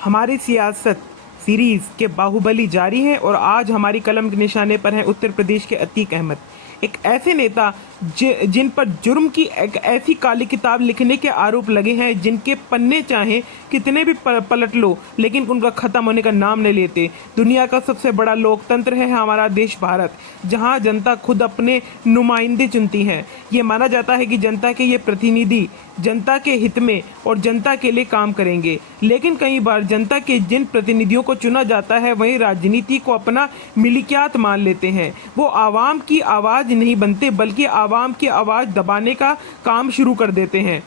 हमारी सियासत सीरीज के बाहुबली जारी है और आज हमारी कलम के निशाने पर हैं उत्तर प्रदेश के अतीक अहमद, एक ऐसे नेता जिन पर जुर्म की एक ऐसी काली किताब लिखने के आरोप लगे हैं, जिनके पन्ने चाहे कितने भी पलट लो लेकिन उनका ख़त्म होने का नाम नहीं लेते। दुनिया का सबसे बड़ा लोकतंत्र है हमारा देश भारत, जहां जनता खुद अपने नुमाइंदे चुनती है। ये माना जाता है कि जनता के ये प्रतिनिधि जनता के हित में और जनता के लिए काम करेंगे, लेकिन कई बार जनता के जिन प्रतिनिधियों को चुना जाता है वही राजनीति को अपना मिलिकियात मान लेते हैं। वो आवाम की आवाज़ नहीं बनते बल्कि आवाम की आवाज़ दबाने का काम शुरू कर देते हैं।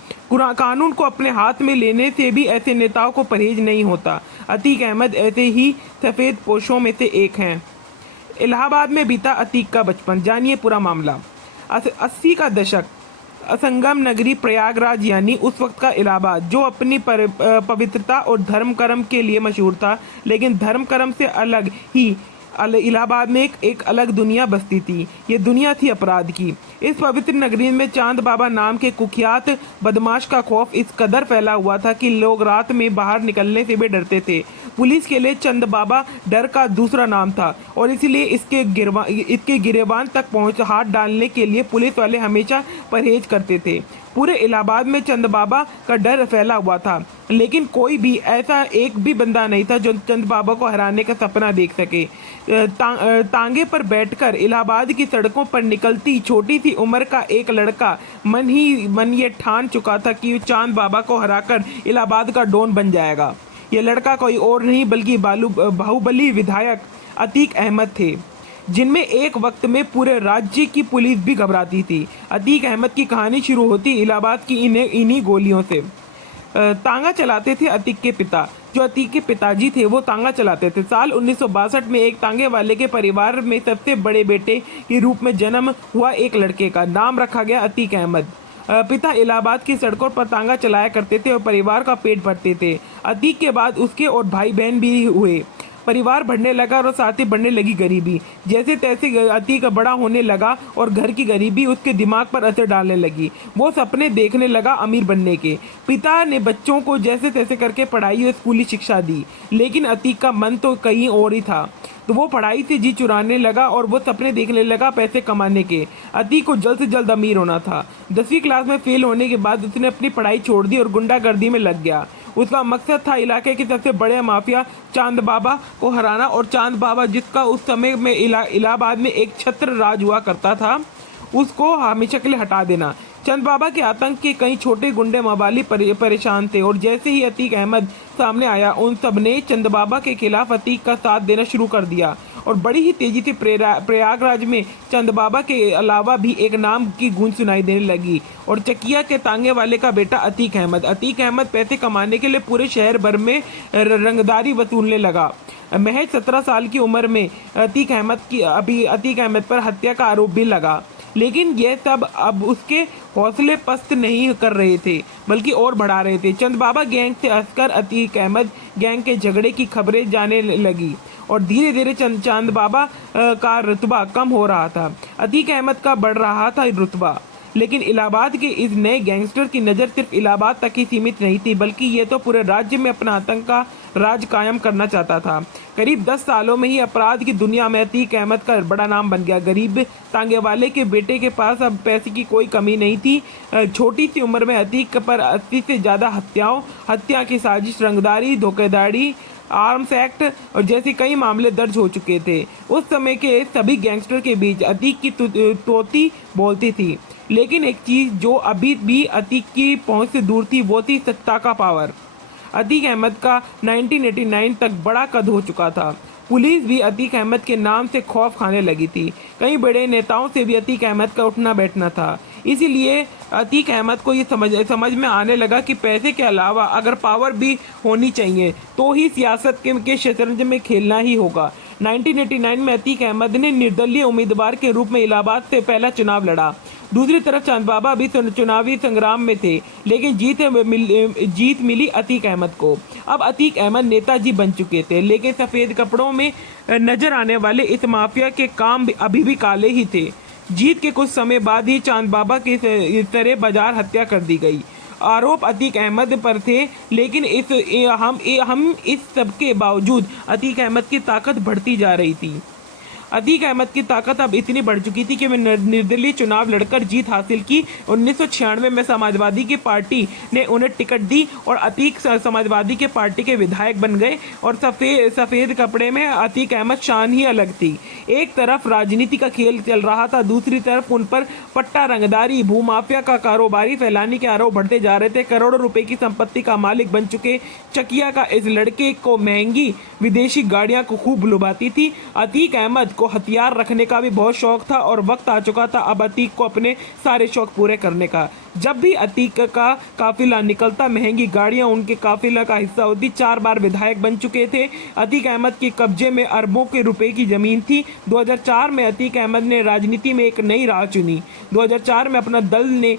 कानून को अपने हाथ में लेने से भी ऐसे नेताओं को परहेज नहीं होता। अतीक अहमद ऐसे ही सफ़ेद पोशों में से एक हैं। इलाहाबाद में बीता अतीक का बचपन, जानिए पूरा मामला। 80 का दशक, संगम नगरी प्रयागराज यानी उस वक्त का इलाहाबाद, जो अपनी पवित्रता और धर्म कर्म के लिए मशहूर था, लेकिन धर्म कर्म से अलग ही इलाहाबाद में एक अलग दुनिया बसती थी। ये दुनिया थी अपराध की। इस पवित्र नगरी में चांद बाबा नाम के कुख्यात बदमाश का खौफ इस कदर फैला हुआ था कि लोग रात में बाहर निकलने से भी डरते थे। पुलिस के लिए चंद बाबा डर का दूसरा नाम था और इसलिए इसके गिरेबान तक हाथ डालने के लिए पुलिस वाले हमेशा परहेज करते थे। पूरे इलाहाबाद में चंद बाबा का डर फैला हुआ था, लेकिन कोई भी ऐसा एक भी बंदा नहीं था जो चंद बाबा को हराने का सपना देख सके। तांगे पर बैठकर इलाहाबाद की सड़कों पर निकलती छोटी सी उम्र का एक लड़का मन ही मन ये ठान चुका था कि चांद बाबा को हराकर इलाहाबाद का डॉन बन जाएगा। ये लड़का कोई और नहीं बल्कि बाहुबली विधायक अतीक अहमद थे, जिनमें एक वक्त में पूरे राज्य की पुलिस भी घबराती थी। अतीक अहमद की कहानी शुरू होती इलाहाबाद की इन्हीं गोलियों से। तांगा चलाते थे अतीक के पिता। जो अतीक के पिताजी थे वो तांगा चलाते थे। साल 1962 में एक तांगे वाले के परिवार में सबसे बड़े बेटे के रूप में जन्म हुआ एक लड़के का नाम रखा गया अतीक अहमद। पिता इलाहाबाद की सड़कों पर तांगा चलाया करते थे और परिवार का पेट भरते थे। अतीक के बाद उसके और भाई बहन भी हुए। परिवार बढ़ने लगा और साथ ही बढ़ने लगी गरीबी। जैसे तैसे अतीक बड़ा होने लगा और घर की गरीबी उसके दिमाग पर असर डालने लगी। वो सपने देखने लगा अमीर बनने के। पिता ने बच्चों को जैसे तैसे करके पढ़ाई और स्कूली शिक्षा दी, लेकिन अतीक का मन तो कहीं और ही था। तो वो पढ़ाई से जी चुराने लगा और वो सपने देखने लगा पैसे कमाने के। अतीक को जल्द से जल्द अमीर होना था। 10वीं क्लास में फेल होने के बाद उसने अपनी पढ़ाई छोड़ दी और गुंडागर्दी में लग गया। उसका मकसद था इलाके के सबसे बड़े माफिया चांद बाबा को हराना, और चांद बाबा जिसका उस समय में इलाहाबाद में एक छत्र राज हुआ करता था, उसको हमेशा के लिए हटा देना। चंद बाबा के आतंक के कई छोटे गुंडे मवाली परेशान थे और जैसे ही अतीक अहमद सामने आया, उन सब ने चंद बाबा के खिलाफ अतीक का साथ देना शुरू कर दिया और बड़ी ही तेजी से प्रयागराज में चंद बाबा के अलावा भी एक नाम की गूंज सुनाई देने लगी, और चकिया के तांगे वाले का बेटा अतीक अहमद। अतीक अहमद पैसे कमाने के लिए पूरे शहर भर में रंगदारी वसूलने लगा। महज 17 साल की उम्र में अतीक अहमद पर हत्या का आरोप भी लगा, लेकिन यह सब अब उसके हौसले पस्त नहीं कर रहे थे बल्कि और बढ़ा रहे थे। चंद बाबा गैंग से हंसकर अतीक अहमद गैंग के झगड़े की खबरें जाने लगी और धीरे धीरे चांद बाबा का रुतबा कम हो रहा था। अतीक अहमद का बढ़ रहा था रुतबा, लेकिन इलाहाबाद के इस नए गैंगस्टर की नज़र सिर्फ इलाहाबाद तक ही सीमित नहीं थी, बल्कि ये तो पूरे राज्य में अपना आतंक का राज कायम करना चाहता था। करीब 10 सालों में ही अपराध की दुनिया में अतीक अहमद का बड़ा नाम बन गया। गरीब तांगे वाले के बेटे के पास अब पैसे की कोई कमी नहीं थी। छोटी सी उम्र में अतीक पर 80 से ज़्यादा हत्या की साजिश, रंगदारी, धोखाधड़ी, आर्म्स एक्ट और जैसे कई मामले दर्ज हो चुके थे। उस समय के सभी गैंगस्टर के बीच अतीक की तोती बोलती थी, लेकिन एक चीज़ जो अभी भी अतीक की पहुंच से दूर थी वो थी सत्ता का पावर। अतीक अहमद का 1989 तक बड़ा कद हो चुका था। पुलिस भी अतीक अहमद के नाम से खौफ खाने लगी थी। कई बड़े नेताओं से भी अतीक अहमद का उठना बैठना था। इसीलिए अतीक अहमद को ये समझ में आने लगा कि पैसे के अलावा अगर पावर भी होनी चाहिए तो ही सियासत के शतरंज में खेलना ही होगा। 1989 में अतीक अहमद ने निर्दलीय उम्मीदवार के रूप में इलाहाबाद से पहला चुनाव लड़ा। दूसरी तरफ चांद बाबा भी चुनावी संग्राम में थे, लेकिन जीत मिली अतीक अहमद को। अब अतीक अहमद नेताजी बन चुके थे, लेकिन सफ़ेद कपड़ों में नजर आने वाले इस माफिया के काम अभी भी काले ही थे। जीत के कुछ समय बाद ही चांद बाबा की तरह बाजार हत्या कर दी गई। आरोप अतीक अहमद पर थे, लेकिन हम इस सब के बावजूद अतीक अहमद की ताकत बढ़ती जा रही थी। अतीक अहमद की ताकत अब इतनी बढ़ चुकी थी कि वे निर्दलीय चुनाव लड़कर जीत हासिल की। 1996 में समाजवादी की पार्टी ने उन्हें टिकट दी और अतीक समाजवादी के पार्टी के विधायक बन गए और सफ़ेद कपड़े में अतीक अहमद शान ही अलग थी। एक तरफ राजनीति का खेल चल रहा था, दूसरी तरफ उन पर पट्टा रंगदारी, भूमाफिया का कारोबारी फैलाने के आरोप बढ़ते जा रहे थे। करोड़ों रुपए की संपत्ति का मालिक बन चुके चकिया का इस लड़के को महंगी विदेशी गाड़ियां को खूब लुभाती थी। अतीक अहमद को हथियार रखने का भी बहुत शौक था और वक्त आ चुका था अब अतीक को अपने सारे शौक पूरे करने का। जब भी अतीक का काफिला निकलता, महंगी गाड़ियां उनके काफिला का हिस्सा होती। 4 बार विधायक बन चुके थे। अतीक अहमद के कब्जे में अरबों के रुपए की जमीन थी। 2004 में अतीक अहमद ने राजनीति में एक नई राह चुनी। 2004 में अपना दल ने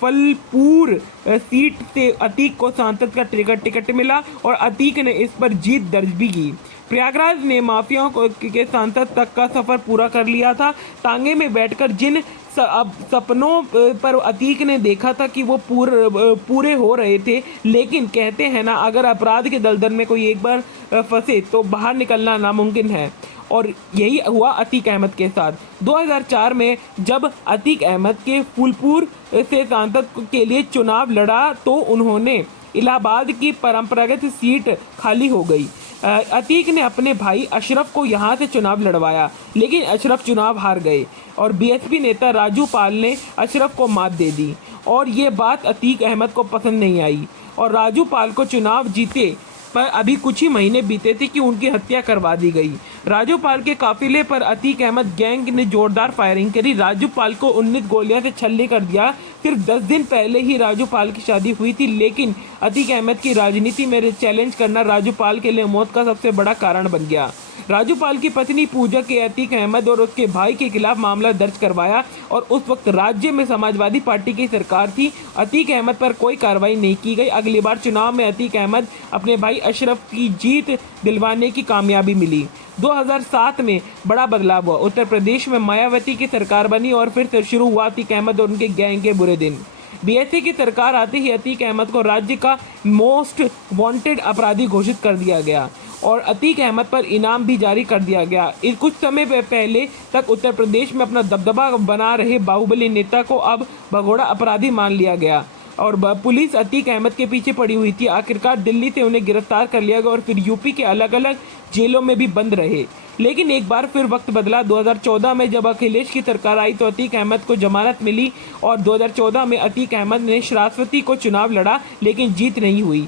फलपुर सीट से अतीक को सांसद का टिकट मिला और अतीक ने इस पर जीत दर्ज भी की। प्रयागराज ने माफियाओं के सांसद तक का सफर पूरा कर लिया था। तांगे में बैठकर जिन सपनों पर अतीक ने देखा था कि वो पूरे हो रहे थे, लेकिन कहते हैं ना, अगर अपराध के दलदल में कोई एक बार फंसे तो बाहर निकलना नामुमकिन है, और यही हुआ अतीक अहमद के साथ। 2004 में जब अतीक अहमद के फूलपुर से सांसद के लिए चुनाव लड़ा तो उन्होंने इलाहाबाद की परंपरागत सीट खाली हो गई। अतीक ने अपने भाई अशरफ को यहां से चुनाव लड़वाया, लेकिन अशरफ चुनाव हार गए और बीएसपी नेता राजू पाल ने अशरफ को मात दे दी और ये बात अतीक अहमद को पसंद नहीं आई और राजू पाल को चुनाव जीते पर अभी कुछ ही महीने बीते थे कि उनकी हत्या करवा दी गई। राजू पाल के काफिले पर अतीक अहमद गैंग ने जोरदार फायरिंग करी। राजू पाल को 19 गोलियां से छल्ले कर दिया। सिर्फ 10 दिन पहले ही राजू पाल की शादी हुई थी, लेकिन अतीक अहमद की राजनीति में चैलेंज करना राजू पाल के लिए मौत का सबसे बड़ा कारण बन गया। राजू पाल की पत्नी पूजा के अतीक अहमद और उसके भाई के खिलाफ मामला दर्ज करवाया और उस वक्त राज्य में समाजवादी पार्टी की सरकार थी। अतीक अहमद पर कोई कार्रवाई नहीं की गई। अगली बार चुनाव में अतीक अहमद अपने भाई अशरफ की जीत दिलवाने की कामयाबी मिली। 2007 में बड़ा बदलाव हुआ। उत्तर प्रदेश में मायावती की सरकार बनी और फिर से शुरू हुआ अतीक अहमद और उनके गैंग के बुरे दिन। बीएसपी की सरकार आते ही अतीक अहमद को राज्य का मोस्ट वांटेड अपराधी घोषित कर दिया गया और अतीक अहमद पर इनाम भी जारी कर दिया गया। कुछ समय पहले तक उत्तर प्रदेश में अपना दबदबा बना रहे बाहुबली नेता को अब भगोड़ा अपराधी मान लिया गया और पुलिस अतीक अहमद के पीछे पड़ी हुई थी। आखिरकार दिल्ली से उन्हें गिरफ्तार कर लिया गया और फिर यूपी के अलग अलग जेलों में भी बंद रहे। लेकिन एक बार फिर वक्त बदला। 2014 में जब अखिलेश की सरकार आई तो अतीक अहमद को जमानत मिली और 2014 में अतीक अहमद ने श्रावस्ती को चुनाव लड़ा, लेकिन जीत नहीं हुई।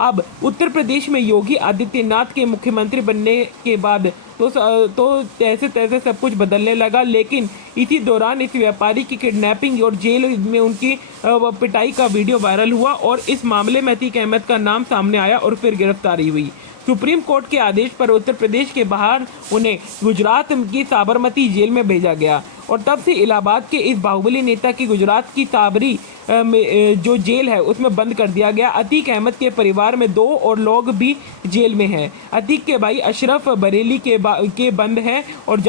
अब उत्तर प्रदेश में योगी आदित्यनाथ के मुख्यमंत्री बनने के बाद तो तैसे तैसे सब कुछ बदलने लगा, लेकिन इसी दौरान इस व्यापारी की किडनैपिंग और जेल में उनकी पिटाई का वीडियो वायरल हुआ और इस मामले में अतीक अहमद का नाम सामने आया और फिर गिरफ्तारी हुई। सुप्रीम कोर्ट के आदेश पर उत्तर प्रदेश के बाहर उन्हें गुजरात की साबरमती जेल में भेजा गया और तब से इलाहाबाद के इस बाहुबली नेता की गुजरात की साबरी जो जेल है उसमें बंद कर दिया गया। अतीक अहमद के परिवार में 2 और लोग भी जेल में हैं। अतीक के भाई अशरफ बरेली के बंद हैं और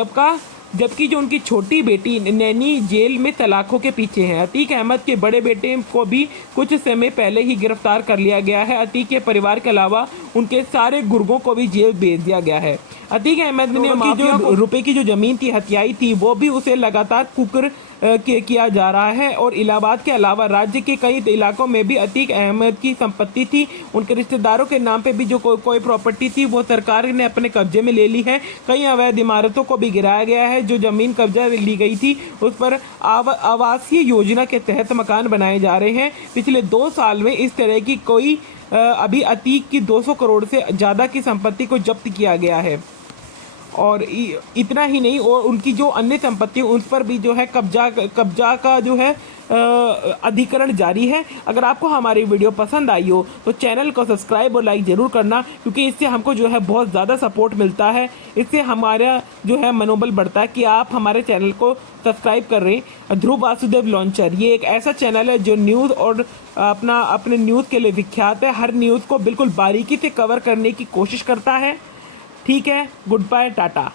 जबकि जो उनकी छोटी बेटी नैनी जेल में सलाखों के पीछे है। अतीक अहमद के बड़े बेटे को भी कुछ समय पहले ही गिरफ्तार कर लिया गया है। अतीक के परिवार के अलावा उनके सारे गुर्गों को भी जेल भेज दिया गया है। अतीक अहमद ने उनकी जो रुपए की जो जमीन थी हथियाई थी वो भी उसे लगातार कुकर किया जा रहा है और इलाहाबाद के अलावा राज्य के कई इलाकों में भी अतीक अहमद की संपत्ति थी। उनके रिश्तेदारों के नाम पे भी जो कोई प्रॉपर्टी थी वो सरकार ने अपने कब्जे में ले ली है। कई अवैध इमारतों को भी गिराया गया है। जो जमीन कब्जा ली गई थी उस पर आवासीय योजना के तहत मकान बनाए जा रहे हैं। पिछले 2 साल में इस तरह की कोई अभी अतीक की 200 करोड़ से ज़्यादा की संपत्ति को जब्त किया गया है और इतना ही नहीं, और उनकी जो अन्य संपत्ति उस पर भी जो है कब्जा का जो है अधिकरण जारी है। अगर आपको हमारी वीडियो पसंद आई हो तो चैनल को सब्सक्राइब और लाइक ज़रूर करना, क्योंकि इससे हमको जो है बहुत ज़्यादा सपोर्ट मिलता है। इससे हमारा जो है मनोबल बढ़ता है कि आप हमारे चैनल को सब्सक्राइब कर रहे हैं। ध्रुव वासुदेव लॉन्चर ये एक ऐसा चैनल है जो न्यूज़ और अपने न्यूज़ के लिए विख्यात है। हर न्यूज़ को बिल्कुल बारीकी से कवर करने की कोशिश करता है। ठीक है, गुड बाय, टाटा।